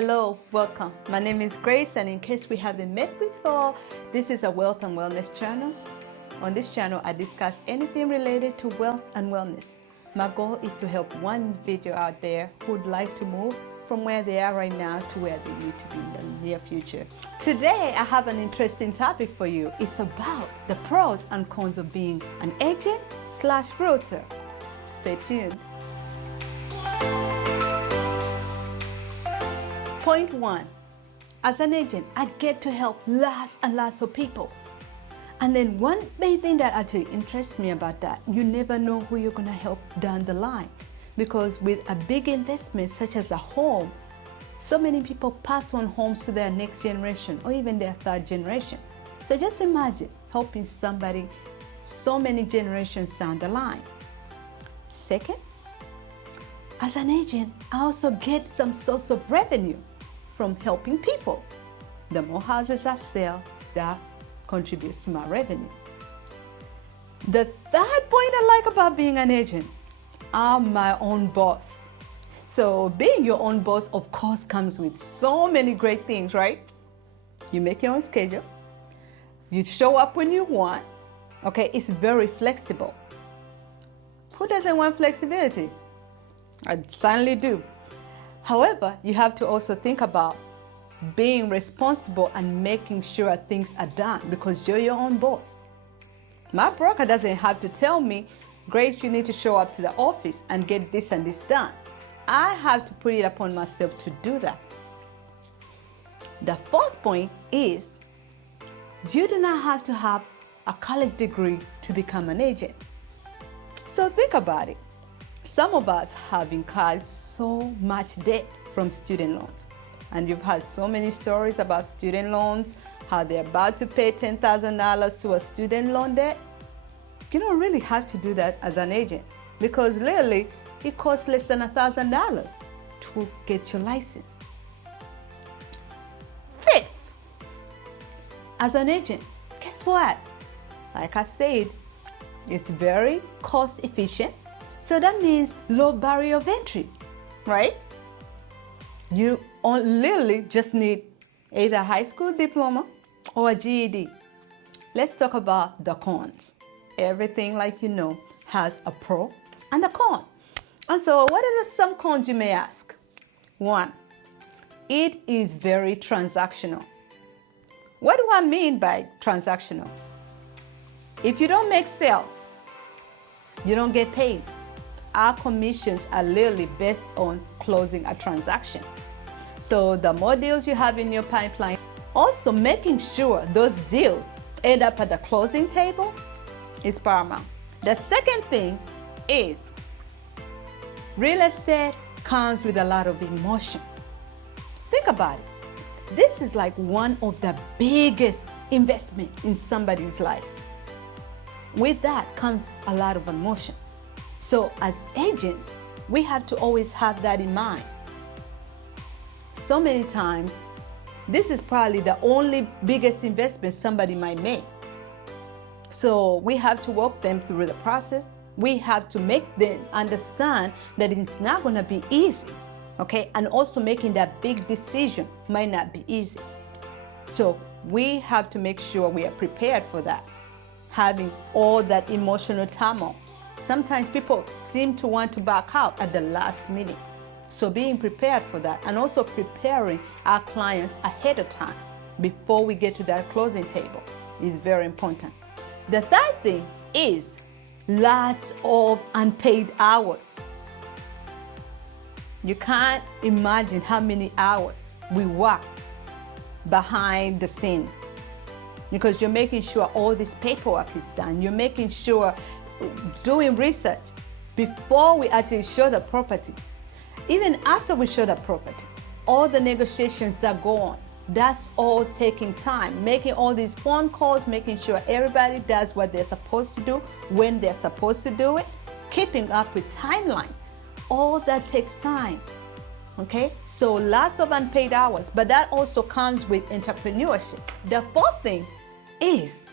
Hello, welcome. My name is Grace, and in case we haven't met before, this is a wealth and wellness channel. On this channel, I discuss anything related to wealth and wellness. My goal is to help one individual out there who would like to move from where they are right now to where they need to be in the near future. Today, I have an interesting topic for you. It's about the pros and cons of being an agent/realtor. Stay tuned. Point one, as an agent, I get to help lots and lots of people. And then one main thing that actually interests me about that, you never know who you're gonna help down the line. Because with a big investment such as a home, so many people pass on homes to their next generation or even their third generation. So just imagine helping somebody so many generations down the line. Second, as an agent, I also get some source of revenue from helping people. The more houses I sell, that contributes to my revenue. The third point I like about being an agent, I'm my own boss. So being your own boss, of course, comes with so many great things, right? You make your own schedule. You show up when you want. Okay, it's very flexible. Who doesn't want flexibility? I certainly do. However, you have to also think about being responsible and making sure things are done because you're your own boss. My broker doesn't have to tell me, Grace, you need to show up to the office and get this and this done. I have to put it upon myself to do that. The fourth point is you do not have to have a college degree to become an agent. So think about it. Some of us have incurred so much debt from student loans. And you've heard so many stories about student loans, how they're about to pay $10,000 to a student loan debt. You don't really have to do that as an agent because literally it costs less than $1,000 to get your license. Fifth, as an agent, guess what? Like I said, it's very cost efficient. So that means low barrier of entry, right? You literally just need either a high school diploma or a GED. Let's talk about the cons. Everything, like you know, has a pro and a con. And so what are some cons you may ask? One, it is very transactional. What do I mean by transactional? If you don't make sales, you don't get paid. Our commissions are literally based on closing a transaction. So the more deals you have in your pipeline, also making sure those deals end up at the closing table is paramount. The second thing is real estate comes with a lot of emotion. Think about it. This is like one of the biggest investments in somebody's life. With that comes a lot of emotion. So as agents, we have to always have that in mind. So many times, this is probably the only biggest investment somebody might make. So we have to walk them through the process. We have to make them understand that it's not going to be easy, okay? And also making that big decision might not be easy. So we have to make sure we are prepared for that, having all that emotional turmoil. Sometimes people seem to want to back out at the last minute. So being prepared for that and also preparing our clients ahead of time before we get to that closing table is very important. The third thing is lots of unpaid hours. You can't imagine how many hours we work behind the scenes because you're making sure all this paperwork is done. You're making sure doing research before we actually show the property. Even after we show the property, all the negotiations that go on, that's all taking time. Making all these phone calls, making sure everybody does what they're supposed to do, when they're supposed to do it, keeping up with timeline. All that takes time, okay? So lots of unpaid hours, but that also comes with entrepreneurship. The fourth thing is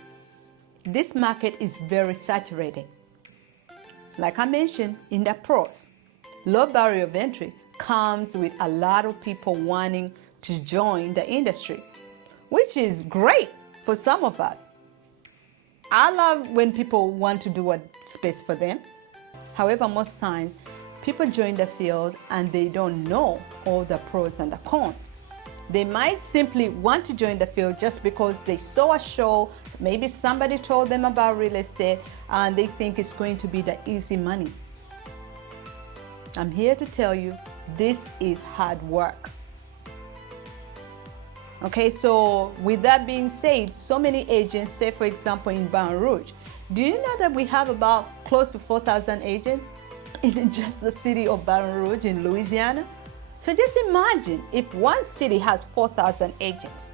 this market is very saturated. Like I mentioned in the pros, low barrier of entry, comes with a lot of people wanting to join the industry, which is great for some of us. I love when people want to do what's best for them. However, most times people join the field and they don't know all the pros and the cons. They might simply want to join the field just because they saw a show, maybe somebody told them about real estate, and they think it's going to be the easy money. I'm here to tell you, this is hard work. Okay, so with that being said, so many agents, say for example in Baton Rouge, do you know that we have about close to 4,000 agents in just the city of Baton Rouge in Louisiana? So just imagine if one city has 4,000 agents.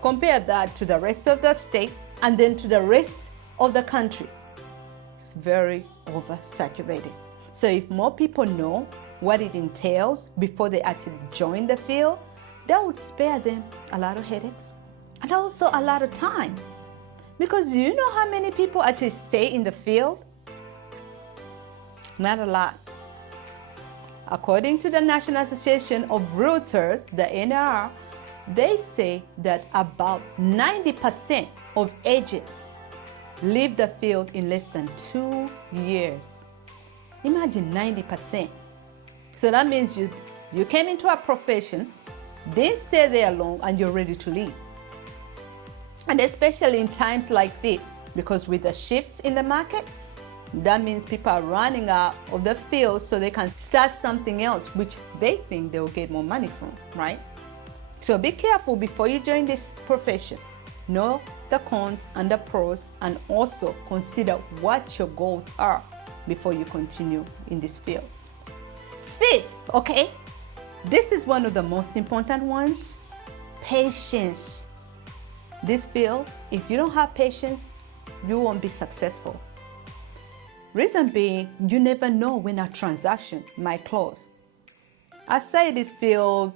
Compare that to the rest of the state and then to the rest of the country. It's very oversaturated. So if more people know what it entails before they actually join the field, that would spare them a lot of headaches and also a lot of time. Because you know how many people actually stay in the field? Not a lot. According to the National Association of Realtors, the NAR, they say that about 90% of agents leave the field in less than 2 years. Imagine 90%. So that means you came into a profession, didn't stay there long, and you're ready to leave. And especially in times like this, because with the shifts in the market, that means people are running out of the field so they can start something else, which they think they will get more money from, right? So be careful before you join this profession. Know the cons and the pros, and also consider what your goals are before you continue in this field. Fifth, okay, this is one of the most important ones, patience. This field, if you don't have patience, you won't be successful. Reason being, you never know when a transaction might close. I say this field,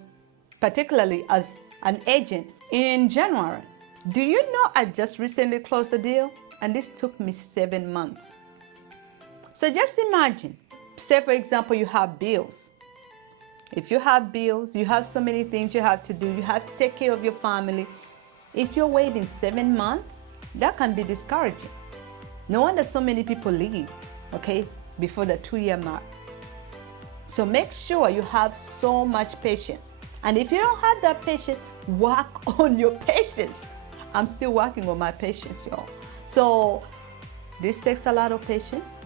particularly as an agent, in January. Do you know I just recently closed a deal and this took me 7 months? So just imagine, say for example, you have bills. If you have bills, you have so many things you have to do, you have to take care of your family. If you're waiting 7 months, that can be discouraging. No wonder so many people leave, okay, before the 2-year mark. So make sure you have so much patience. And if you don't have that patience, work on your patience. I'm still working on my patience, y'all. So this takes a lot of patience,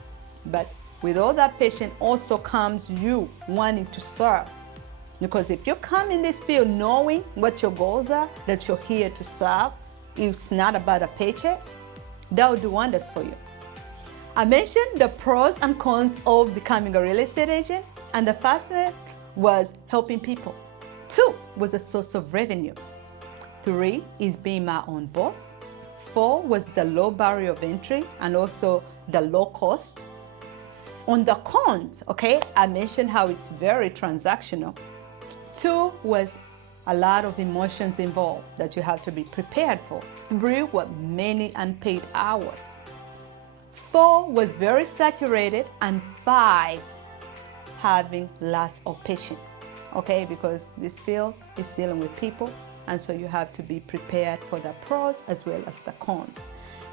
but with all that patience also comes you wanting to serve. Because if you come in this field knowing what your goals are, that you're here to serve, it's not about a paycheck, that will do wonders for you. I mentioned the pros and cons of becoming a real estate agent, and the first one was helping people. 2 was a source of revenue. 3 is being my own boss. 4 was the low barrier of entry and also the low cost. On the cons, okay, I mentioned how it's very transactional. 2 was a lot of emotions involved that you have to be prepared for. 3 were many unpaid hours. 4 was very saturated, and 5, having lots of patience, okay, because this field is dealing with people, and so you have to be prepared for the pros as well as the cons.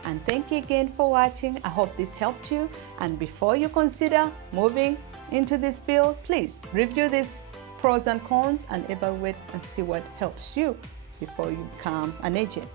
And thank you again for watching. I hope this helped you, and before you consider moving into this field, please review these pros and cons and evaluate and see what helps you before you become an agent.